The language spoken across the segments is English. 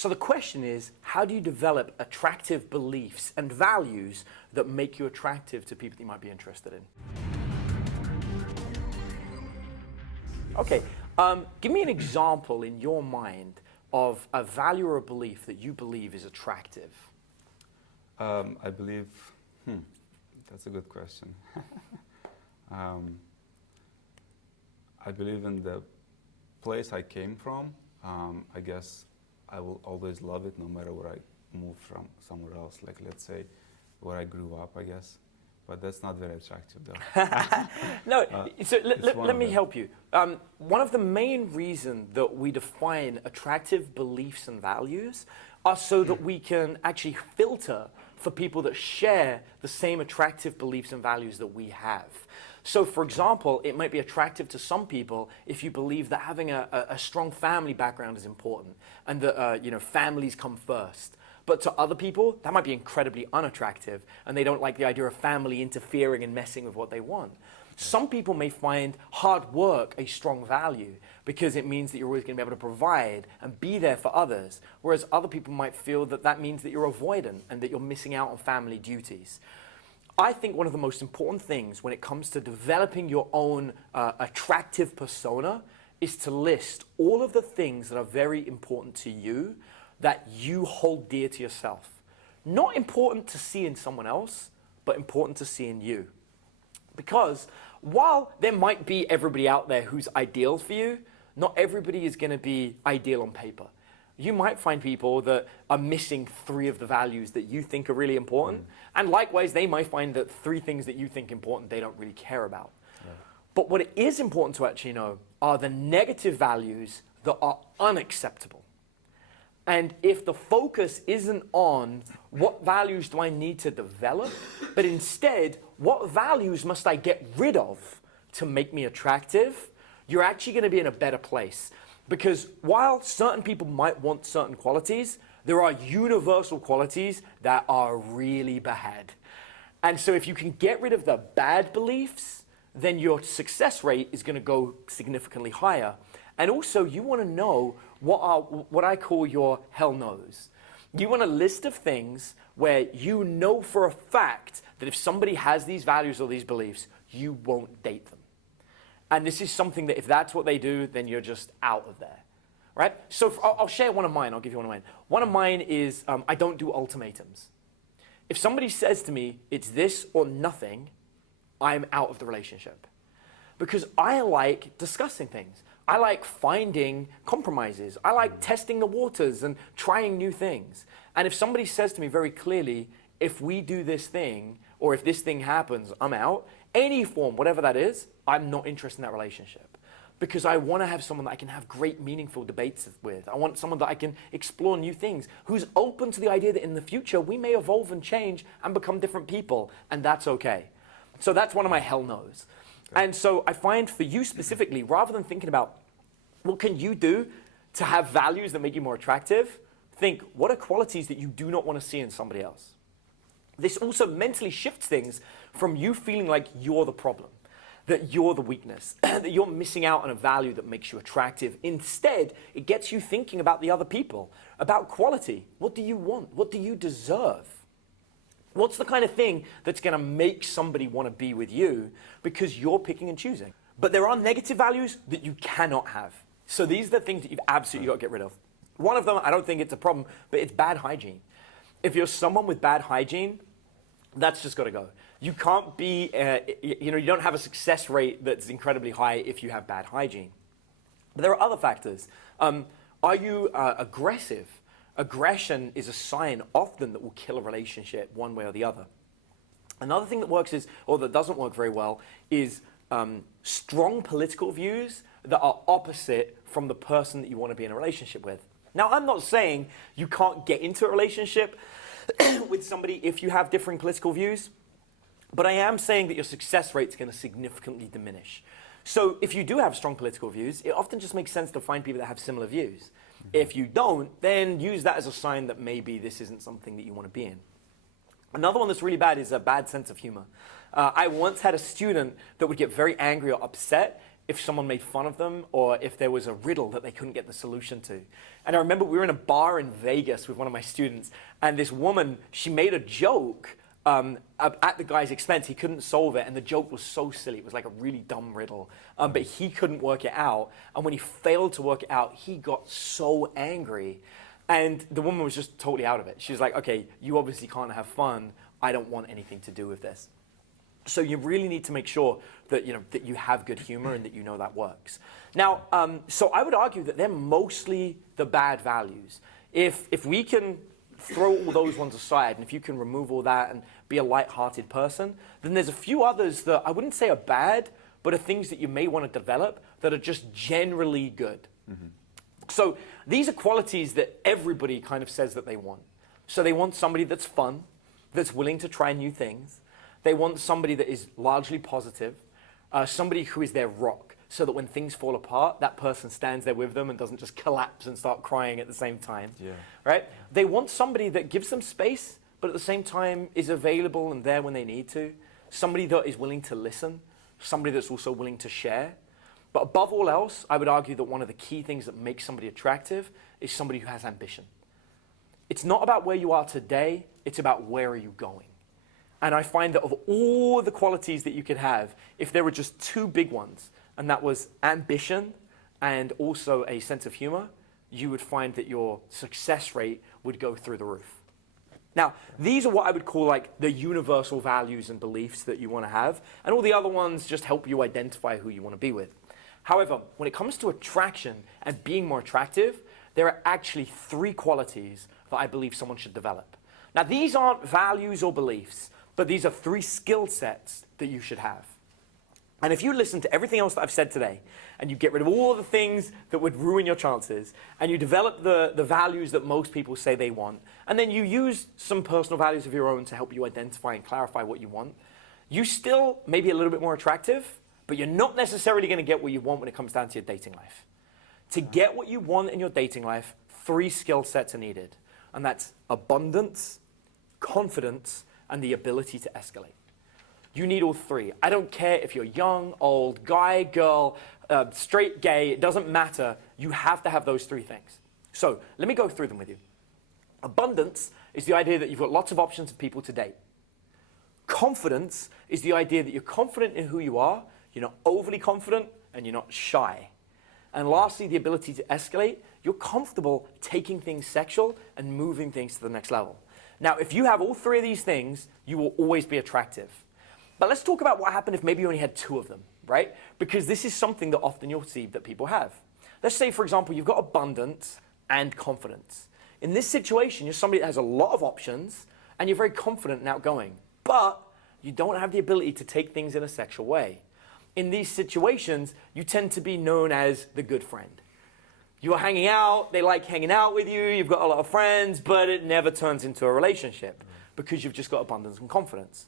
So the question is, how do you develop attractive beliefs and values that make you attractive to people that you might be interested in? Okay, give me an example in your mind of a value or a belief that you believe is attractive. I believe, that's a good question. I believe in the place I came from. I guess I will always love it no matter where I move from somewhere else. Like, let's say, where I grew up, I guess. But that's not very attractive, though. No, so let me help you. One of the main reasons that we define attractive beliefs and values are so that we can actually filter for people that share the same attractive beliefs and values that we have. So, for example, it might be attractive to some people if you believe that having a strong family background is important and that families come first. But to other people, that might be incredibly unattractive, and they don't like the idea of family interfering and messing with what they want. Some people may find hard work a strong value because it means that you're always going to be able to provide and be there for others, whereas other people might feel that that means that you're avoidant and that you're missing out on family duties. I think one of the most important things when it comes to developing your own attractive persona is to list all of the things that are very important to you that you hold dear to yourself. Not important to see in someone else, but important to see in you. Because while there might be everybody out there who's ideal for you, not everybody is going to be ideal on paper. You might find people that are missing 3 of the values that you think are really important. And likewise, they might find that 3 things that you think important, they don't really care about. Yeah. But what it is important to actually know are the negative values that are unacceptable. And if the focus isn't on what values do I need to develop, but instead, what values must I get rid of to make me attractive, you're actually going to be in a better place. Because while certain people might want certain qualities, there are universal qualities that are really bad. And so if you can get rid of the bad beliefs, then your success rate is going to go significantly higher. And also, you want to know what I call your hell no's. You want a list of things where you know for a fact that if somebody has these values or these beliefs, you won't date them. And this is something that if that's what they do, then you're just out of there, right? So I'll share one of mine. I'll give you one of mine. One of mine is I don't do ultimatums. If somebody says to me, it's this or nothing, I'm out of the relationship. Because I like discussing things. I like finding compromises. I like testing the waters and trying new things. And if somebody says to me very clearly, if we do this thing, or if this thing happens, I'm out, any form, whatever that is, I'm not interested in that relationship. Because I want to have someone that I can have great, meaningful debates with. I want someone that I can explore new things, who's open to the idea that in the future, we may evolve and change and become different people, and that's okay. So that's one of my hell no's. And so I find for you specifically, rather than thinking about what can you do to have values that make you more attractive, think, what are qualities that you do not want to see in somebody else? This also mentally shifts things from you feeling like you're the problem, that you're the weakness, that you're missing out on a value that makes you attractive. Instead, it gets you thinking about the other people, about quality. What do you want? What do you deserve? What's the kind of thing that's going to make somebody want to be with you because you're picking and choosing? But there are negative values that you cannot have. So these are the things that you've absolutely got to get rid of. One of them, I don't think it's a problem, but it's bad hygiene. If you're someone with bad hygiene, that's just got to go. You can't be, you don't have a success rate that's incredibly high if you have bad hygiene. But there are other factors. Are you aggressive? Aggression is a sign often that will kill a relationship one way or the other. Another thing that works is, or that doesn't work very well, is strong political views that are opposite from the person that you want to be in a relationship with. Now, I'm not saying you can't get into a relationship with somebody if you have differing political views, but I am saying that your success rate is going to significantly diminish. So if you do have strong political views, it often just makes sense to find people that have similar views. If you don't, then use that as a sign that maybe this isn't something that you want to be in. Another one that's really bad is a bad sense of humor. I once had a student that would get very angry or upset if someone made fun of them or if there was a riddle that they couldn't get the solution to. And I remember we were in a bar in Vegas with one of my students, and this woman, she made a joke at the guy's expense. He couldn't solve it, and the joke was so silly. It was like a really dumb riddle, but he couldn't work it out. And when he failed to work it out, he got so angry. And the woman was just totally out of it. She was like, okay, you obviously can't have fun. I don't want anything to do with this. So you really need to make sure that that you have good humor and that you know that works. Now, so I would argue that they're mostly the bad values. If we can throw all those ones aside, and if you can remove all that and be a light-hearted person, then there's a few others that I wouldn't say are bad, but are things that you may want to develop that are just generally good. Mm-hmm. So these are qualities that everybody kind of says that they want. So they want somebody that's fun, that's willing to try new things. They want somebody that is largely positive, somebody who is their rock, so that when things fall apart, that person stands there with them and doesn't just collapse and start crying at the same time. Yeah. Right? They want somebody that gives them space, but at the same time is available and there when they need to. Somebody that is willing to listen, somebody that's also willing to share. But above all else, I would argue that one of the key things that makes somebody attractive is somebody who has ambition. It's not about where you are today, it's about where are you going. And I find that of all the qualities that you could have, if there were just two big ones, and that was ambition and also a sense of humor, you would find that your success rate would go through the roof. Now, these are what I would call like the universal values and beliefs that you want to have, and all the other ones just help you identify who you want to be with. However, when it comes to attraction and being more attractive, there are actually three qualities that I believe someone should develop. Now, these aren't values or beliefs, but these are three skill sets that you should have. And if you listen to everything else that I've said today, and you get rid of all the things that would ruin your chances, and you develop the values that most people say they want, and then you use some personal values of your own to help you identify and clarify what you want, you still may be a little bit more attractive, but you're not necessarily going to get what you want when it comes down to your dating life. To get what you want in your dating life, three skill sets are needed. And that's abundance, confidence, and the ability to escalate. You need all three. I don't care if you're young, old, guy, girl, straight, gay, it doesn't matter. You have to have those three things. So let me go through them with you. Abundance is the idea that you've got lots of options of people to date. Confidence is the idea that you're confident in who you are, you're not overly confident, and you're not shy. And lastly, the ability to escalate. You're comfortable taking things sexual and moving things to the next level. Now, if you have all three of these things, you will always be attractive. But let's talk about what happened if maybe you only had two of them, right? Because this is something that often you'll see that people have. Let's say, for example, you've got abundance and confidence. In this situation, you're somebody that has a lot of options, and you're very confident and outgoing. But you don't have the ability to take things in a sexual way. In these situations, you tend to be known as the good friend. You're hanging out, they like hanging out with you, you've got a lot of friends, but it never turns into a relationship because you've just got abundance and confidence.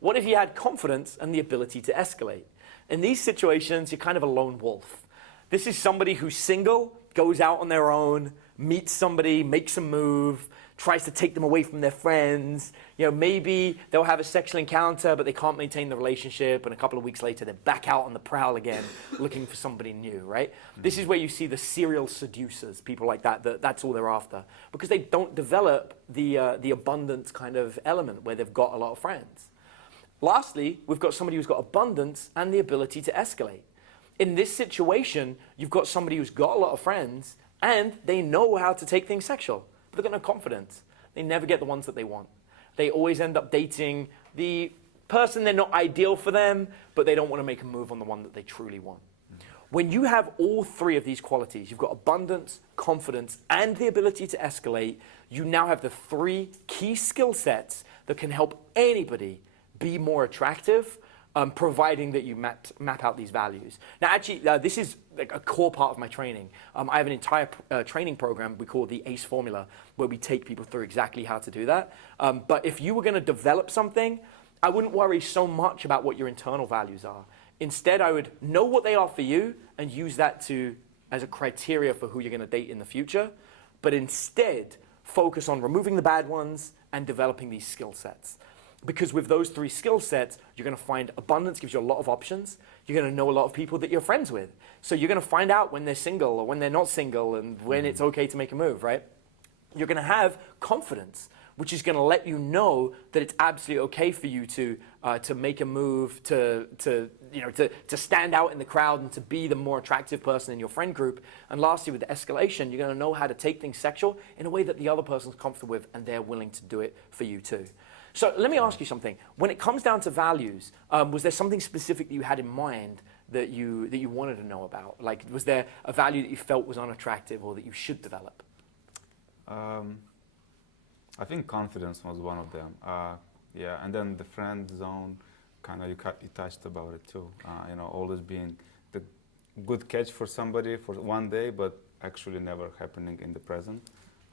What if you had confidence and the ability to escalate? In these situations, you're kind of a lone wolf. This is somebody who's single, goes out on their own, meets somebody, makes a move, tries to take them away from their friends. Maybe they'll have a sexual encounter, but they can't maintain the relationship, and a couple of weeks later, they're back out on the prowl again, looking for somebody new, right? Mm-hmm. This is where you see the serial seducers, people like that's all they're after, because they don't develop the abundance kind of element where they've got a lot of friends. Lastly, we've got somebody who's got abundance and the ability to escalate. In this situation, you've got somebody who's got a lot of friends, and they know how to take things sexual. But they've got no confidence. They never get the ones that they want. They always end up dating the person they're not ideal for them, but they don't want to make a move on the one that they truly want. When you have all three of these qualities, you've got abundance, confidence, and the ability to escalate, you now have the three key skill sets that can help anybody be more attractive, providing that you map out these values. Now, actually, this is like a core part of my training. I have an entire training program we call the ACE formula, where we take people through exactly how to do that. But if you were going to develop something, I wouldn't worry so much about what your internal values are. Instead, I would know what they are for you and use that as a criteria for who you're going to date in the future. But instead, focus on removing the bad ones and developing these skill sets. Because with those three skill sets, you're going to find abundance gives you a lot of options. You're going to know a lot of people that you're friends with. So you're going to find out when they're single or when they're not single and when it's okay to make a move, right? You're going to have confidence, which is going to let you know that it's absolutely okay for you to make a move, to stand out in the crowd and to be the more attractive person in your friend group. And lastly, with the escalation, you're going to know how to take things sexual in a way that the other person's comfortable with and they're willing to do it for you too. So let me ask you something. When it comes down to values, was there something specific that you had in mind that you wanted to know about? Like, was there a value that you felt was unattractive or that you should develop? I think confidence was one of them. Yeah, and then the friend zone, kind of you touched about it too. Always being the good catch for somebody for one day, but actually never happening in the present.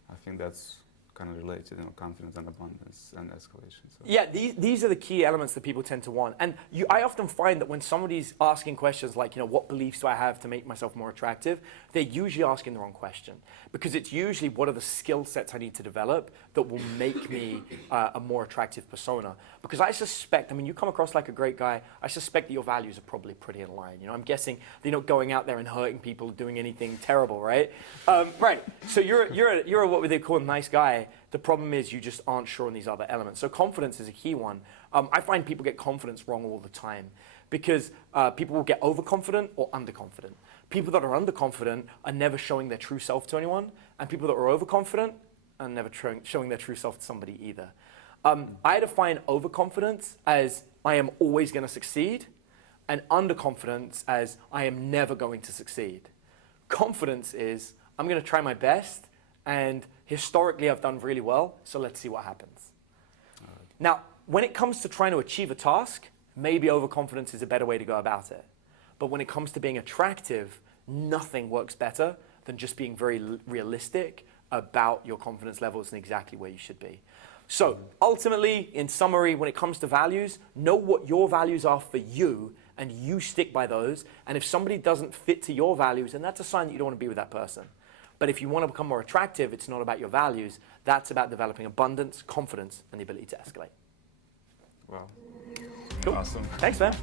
I think that's kind of related, confidence and abundance and escalation. So. Yeah, these are the key elements that people tend to want. And I often find that when somebody's asking questions like, what beliefs do I have to make myself more attractive, they're usually asking the wrong question. Because it's usually what are the skill sets I need to develop that will make me a more attractive persona. Because I suspect, you come across like a great guy, I suspect that your values are probably pretty in line. I'm guessing they're not going out there and hurting people, doing anything terrible, right? Right, so you're a what they call a nice guy. The problem is you just aren't sure on these other elements. So confidence is a key one. I find people get confidence wrong all the time because people will get overconfident or underconfident. People that are underconfident are never showing their true self to anyone, and people that are overconfident are never showing their true self to somebody either. I define overconfidence as I am always going to succeed, and underconfidence as I am never going to succeed. Confidence is I'm going to try my best, and historically I've done really well, so let's see what happens. Now, when it comes to trying to achieve a task, maybe overconfidence is a better way to go about it. But when it comes to being attractive, nothing works better than just being very realistic about your confidence levels and exactly where you should be. So ultimately, in summary, when it comes to values, know what your values are for you and you stick by those. And if somebody doesn't fit to your values, then that's a sign that you don't want to be with that person. But if you want to become more attractive, it's not about your values. That's about developing abundance, confidence, and the ability to escalate. Wow. Cool. Awesome. Thanks, man.